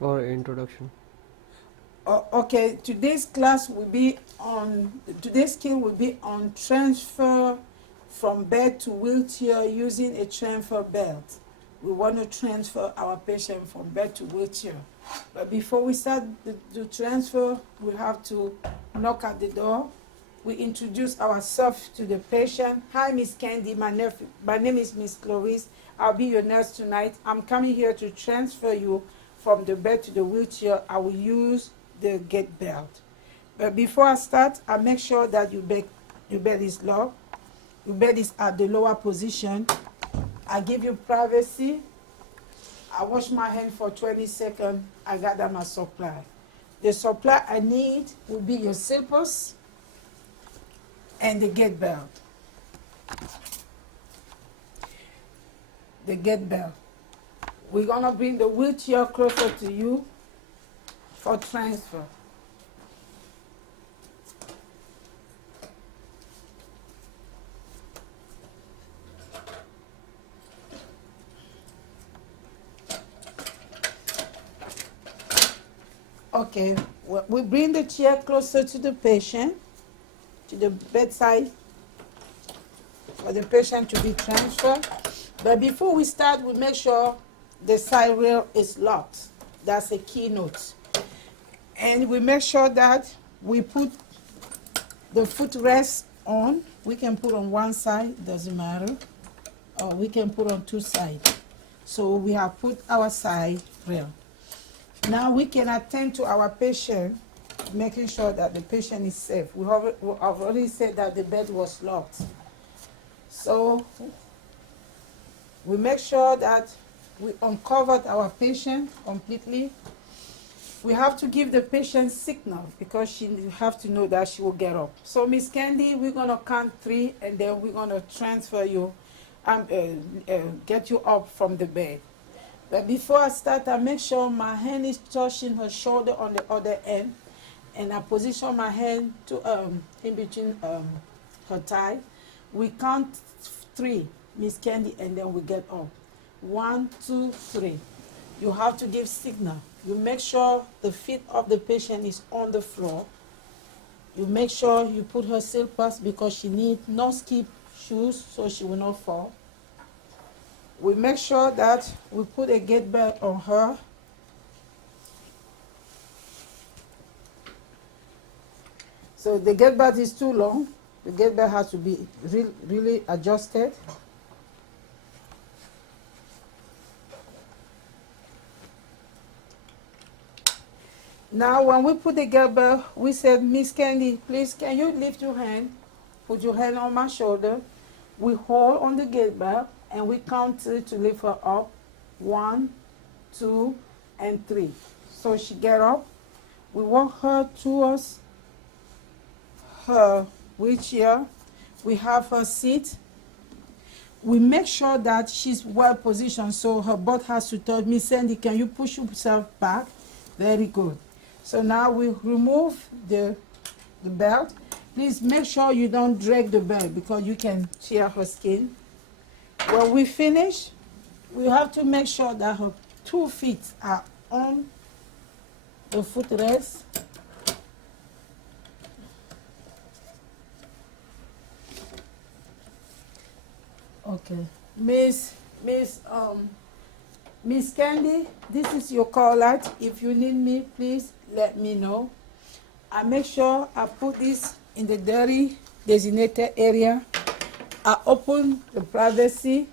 or introduction. Okay, today's skill will be on transfer from bed to wheelchair using a transfer belt. We want to transfer our patient from bed to wheelchair. But before we start the transfer, we have to knock at the door. We introduce ourselves to the patient. Hi, Miss Candy. My name is Miss Clarice. I'll be your nurse tonight. I'm coming here to transfer you from the bed to the wheelchair. I will use the gate belt. But before I start, I make sure that your bed is locked. Your bed is at the lower position. I give you privacy. I wash my hand for 20 seconds. I gather my supply. The supply I need will be your slippers and the gate belt. The gate belt. We're gonna bring the wheelchair closer to you for transfer. Okay, we bring the chair closer to the patient, to the bedside, for the patient to be transferred. But before we start, we make sure the side rail is locked. That's a keynote. And we make sure that we put the footrest on. We can put on one side, doesn't matter. Or we can put on two sides. So we have put our side rail. Now we can attend to our patient, making sure that the patient is safe. We have already said that the bed was locked. So we make sure that we uncovered our patient completely. We have to give the patient signal because she have to know that she will get up. So Miss Candy, we're gonna count 3 and then we're gonna transfer you get you up from the bed. But before I start, I make sure my hand is touching her shoulder on the other end, and I position my hand to in between her thigh. We count 3, Miss Candy, and then we get up. 1, 2, 3. You have to give signal. You make sure the feet of the patient is on the floor. You make sure you put her slippers because she needs no skip shoes so she will not fall. We make sure that we put a gate belt on her. So the gate belt is too long. The gate belt has to be really adjusted. Now when we put the gate belt, we said, Miss Candy, please can you lift your hand? Put your hand on my shoulder. We hold on the gate belt and we count 3 to lift her up. 1, 2, and 3. So she get up. We walk her towards her wheelchair. We have her seat. We make sure that she's well positioned so her butt has to touch. Miss Sandy, can you push yourself back? Very good. So now we remove the belt. Please make sure you don't drag the belt because you can tear her skin. When we finish, we have to make sure that her 2 feet are on the footrest. Okay, Miss Candy, this is your call out. If you need me, please let me know. I make sure I put this in the dirty designated area. I open the privacy.